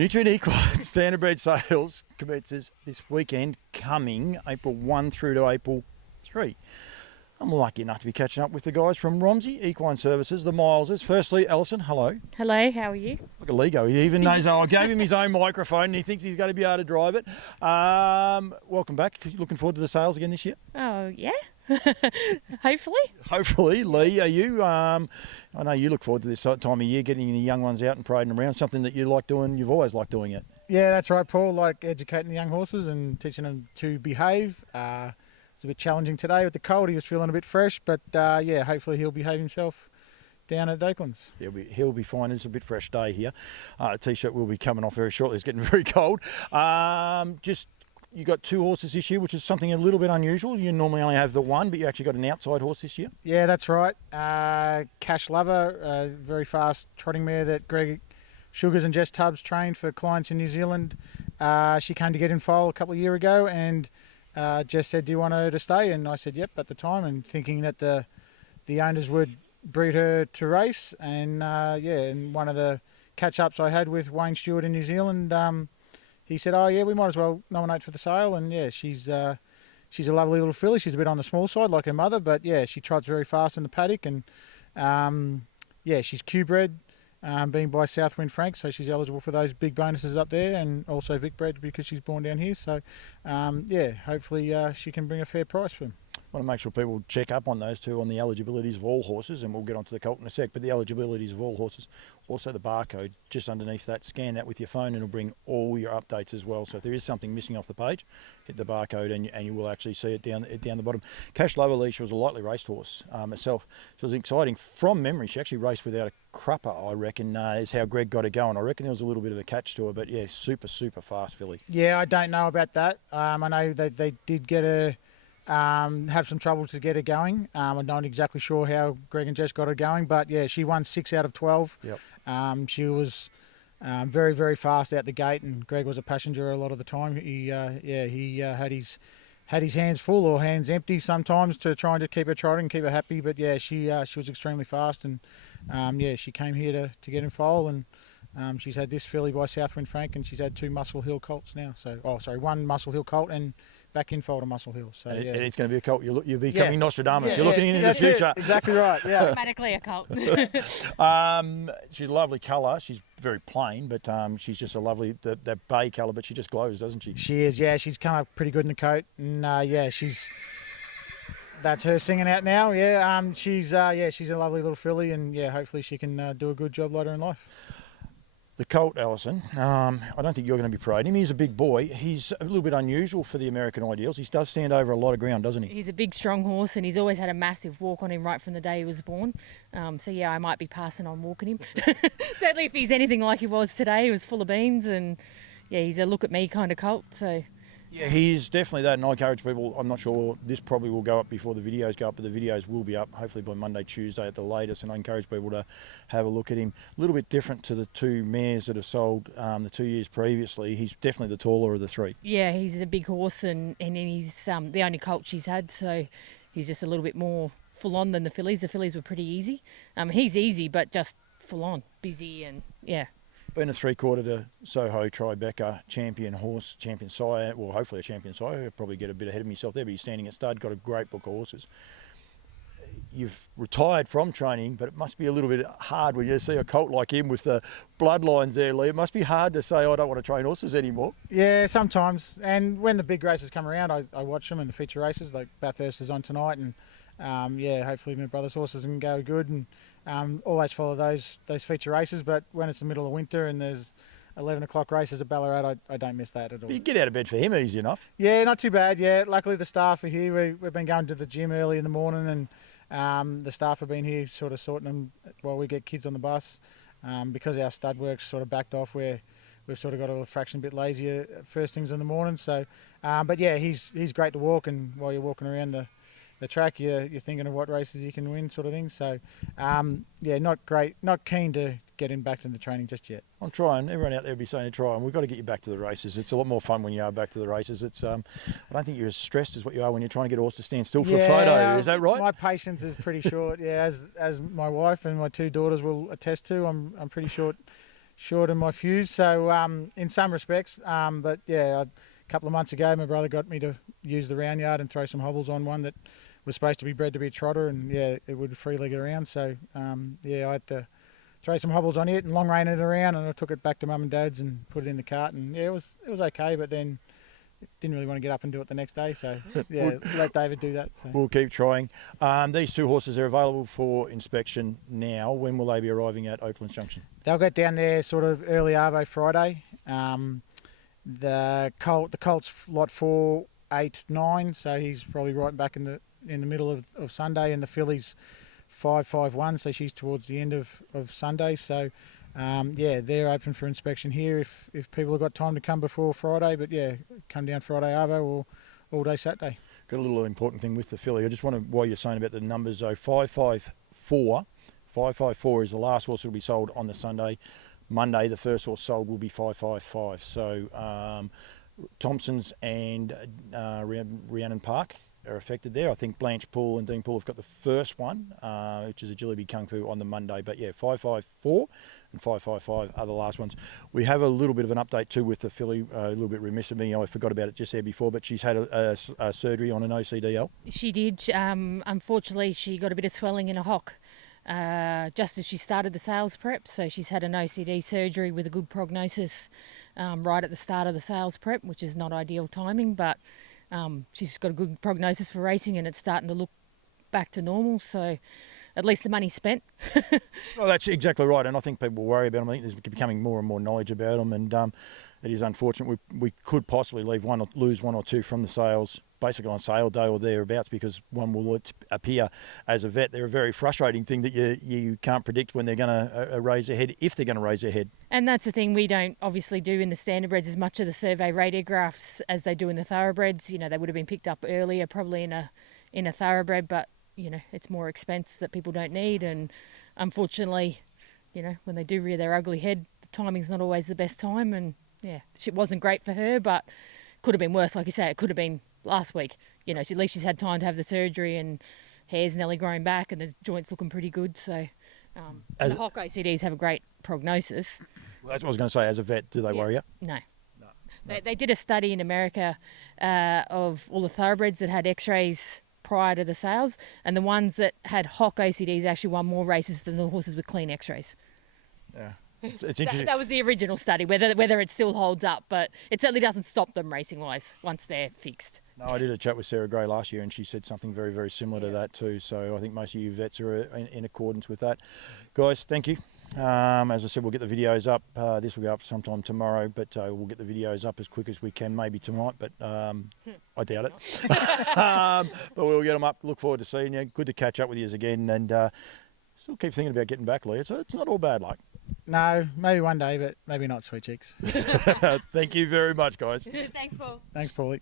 Nutrien Equine Standardbred sales commences this weekend, coming April 1 through to April 3. I'm lucky enough to be catching up with the guys from Romsey Equine Services, the Mileses. Firstly, Alison, hello. Hello, how are you? Look at Lego. He even knows I gave him his own microphone and he thinks he's going to be able to drive it. Welcome back. Looking forward to the sales again this year? Oh, yeah. Hopefully. Hopefully. Lee, are you? I know you look forward to this time of year, getting the young ones out and parading around, something that you like doing. You've always liked doing it. Yeah, that's right, Paul. Like educating the young horses and teaching them to behave. It's a bit challenging today with the cold. He was feeling a bit fresh, but yeah, hopefully he'll behave himself down at Oaklands. He'll be fine. It's a bit fresh day here. T-shirt will be coming off very shortly. It's getting very cold. You got two horses this year, which is something a little bit unusual. You normally only have the one, but you actually got an outside horse this year. Yeah, that's right. Cash Lover, a very fast trotting mare that Greg Sugars and Jess Tubbs trained for clients in New Zealand. She came to get in foal a couple of years ago, and Jess said, "Do you want her to stay?" And I said, "Yep," at the time, and thinking that the owners would breed her to race. And and one of the catch-ups I had with Wayne Stewart in New Zealand, he said, "Oh yeah, we might as well nominate for the sale." And yeah, she's a lovely little filly. She's a bit on the small side like her mother, but yeah, she trots very fast in the paddock. And she's Q-bred, being by Southwind Frank, so she's eligible for those big bonuses up there, and also Vic-bred because she's born down here. So hopefully she can bring a fair price for them. I want to make sure people check up on those two, on the eligibilities of all horses, and we'll get onto the colt in a sec, but the eligibilities of all horses, also the barcode just underneath that. Scan that with your phone and it'll bring all your updates as well. So if there is something missing off the page, hit the barcode and you will actually see it down the bottom. Cash Lover, Lee, she was a lightly raced horse herself. She was exciting. From memory, she actually raced without a crupper, I reckon, is how Greg got her going. I reckon there was a little bit of a catch to her, but yeah, super fast filly. Yeah, I don't know about that. I know they did get her... have some trouble to get her going. I'm not exactly sure how Greg and Jess got her going, but yeah, she won 6 out of 12. Yep. She was very, very fast out the gate, and Greg was a passenger a lot of the time. He had his hands full or hands empty sometimes to try and just keep her trotting, keep her happy. But yeah, she was extremely fast, and she came here to get in foal, and she's had this filly by Southwind Frank, and she's had 2 Muscle Hill colts now. One Muscle Hill colt and back in foal to Muscle Hill. So and it's going to be a colt. You're becoming Nostradamus. You're looking into the that's future. Exactly right. Yeah. Automatically a colt. She's a lovely colour. She's very plain, but she's just a lovely that bay colour. But she just glows, doesn't she? She is. Yeah, she's come up pretty good in the coat, and that's her singing out now. Yeah. She's a lovely little filly, and yeah, hopefully she can do a good job later in life. The colt, Alison, I don't think you're going to be parading him. He's a big boy. He's a little bit unusual for the American ideals. He does stand over a lot of ground, doesn't he? He's a big, strong horse, and he's always had a massive walk on him right from the day he was born. So yeah, I might be passing on walking him. Certainly if he's anything like he was today, he was full of beans, and yeah, he's a look at me kind of colt. So. Yeah, he is definitely that, and I encourage people, I'm not sure, this probably will go up before the videos go up, but the videos will be up hopefully by Monday, Tuesday at the latest, and I encourage people to have a look at him. A little bit different to the 2 mares that have sold the 2 years previously. He's definitely the taller of the 3. Yeah, he's a big horse, and he's the only colt she's had, so he's just a little bit more full on than the fillies. The fillies were pretty easy. He's easy, but just full on, busy, and yeah. Been a 3/4 to Soho Tribeca champion horse, champion sire, well, hopefully a champion sire. I'll probably get a bit ahead of myself there, but he's standing at stud, got a great book of horses. You've retired from training, but it must be a little bit hard when you see a colt like him with the bloodlines there, Lee. It must be hard to say, I don't want to train horses anymore. Yeah, sometimes. And when the big races come around, I watch them, and the feature races, like Bathurst is on tonight, and hopefully my brother's horses can go good, and always follow those feature races. But when it's the middle of winter and there's 11 o'clock races at Ballarat, I don't miss that at all. But you get out of bed for him easy enough. Yeah, not too bad. Yeah, luckily the staff are here. We've been going to the gym early in the morning, and the staff have been here sort of sorting them while we get kids on the bus. Because our stud work's sort of backed off, we've sort of got a fraction bit lazier first things in the morning. So, but yeah, he's great to walk, and while you're walking around the track, you're thinking of what races you can win, sort of thing. So, not keen to get him back into training just yet. I'm trying. Everyone out there will be saying to try, and we've got to get you back to the races. It's a lot more fun when you are back to the races. It's I don't think you're as stressed as what you are when you're trying to get a horse to stand still for a photo. Is that right? My patience is pretty short. Yeah, as my wife and my 2 daughters will attest to, I'm pretty short short in my fuse. So in some respects, but yeah, a couple of months ago, my brother got me to use the round yard and throw some hobbles on one that was supposed to be bred to be a trotter, and yeah, it would free leg it around. So yeah, I had to throw some hobbles on it and long rein it around, and I took it back to mum and dad's and put it in the cart, and yeah, it was okay, but then didn't really want to get up and do it the next day, so yeah, let David do that. So. We'll keep trying. These two horses are available for inspection now. When will they be arriving at Oaklands Junction? They'll get down there sort of early Arvo Friday. The colt's lot 4, 8, 9, so he's probably right back in the middle of Sunday, and the filly's 5, 5, 1, so she's towards the end of Sunday. So yeah, they're open for inspection here if people have got time to come before Friday. But yeah, come down Friday Arvo or all day Saturday. Got a little important thing with the filly. I just want to, while you're saying about the numbers though, 554 is the last horse that will be sold on the Sunday. Monday, the first horse sold will be 555. So Thompson's and Rhiannon Park are affected there. I think Blanche Poole and Dean Poole have got the first one, which is a Agility Kung Fu on the Monday. But yeah, 554 and 555 are the last ones. We have a little bit of an update too with the filly. A little bit remiss of me, I forgot about it just there before, but she's had a surgery on an OCDL. She did. Unfortunately, she got a bit of swelling in a hock just as she started the sales prep. So she's had an OCD surgery with a good prognosis right at the start of the sales prep, which is not ideal timing, but she's got a good prognosis for racing, and it's starting to look back to normal. So at least the money's spent. Well, that's exactly right, and I think people worry about them. I think there's becoming more and more knowledge about them, and it is unfortunate. We could possibly lose one or two from the sales, basically on sale day or thereabouts, because one will appear as a vet. They're a very frustrating thing that you can't predict when they're going to raise their head, if they're going to raise their head. And that's the thing, we don't obviously do in the Standardbreds as much of the survey radiographs as they do in the Thoroughbreds. You know, they would have been picked up earlier, probably in a Thoroughbred, but you know, it's more expense that people don't need, and unfortunately, you know, when they do rear their ugly head, the timing's not always the best time, and yeah, it wasn't great for her, but could have been worse. Like you say, it could have been last week. You know, at least she's had time to have the surgery, and hair's nearly grown back, and the joint's looking pretty good. So the hock OCDs have a great prognosis. Well, that's what I was going to say. As a vet, do they worry you? No. They did a study in America of all the Thoroughbreds that had X-rays prior to the sales, and the ones that had hock OCDs actually won more races than the horses with clean X-rays. Yeah. It's interesting. That was the original study, whether it still holds up, but it certainly doesn't stop them racing-wise once they're fixed. No, I did a chat with Sarah Gray last year, and she said something very, very similar to that too. So I think most of you vets are in accordance with that. Guys, thank you. As I said, we'll get the videos up. This will go up sometime tomorrow, but we'll get the videos up as quick as we can, maybe tonight, but I doubt it. But we'll get them up. Look forward to seeing you. Good to catch up with you again, and still keep thinking about getting back, Leigh. It's not all bad, like. No, maybe one day, but maybe not, sweet cheeks. Thank you very much, guys. Thanks, Paul. Thanks, Paulie.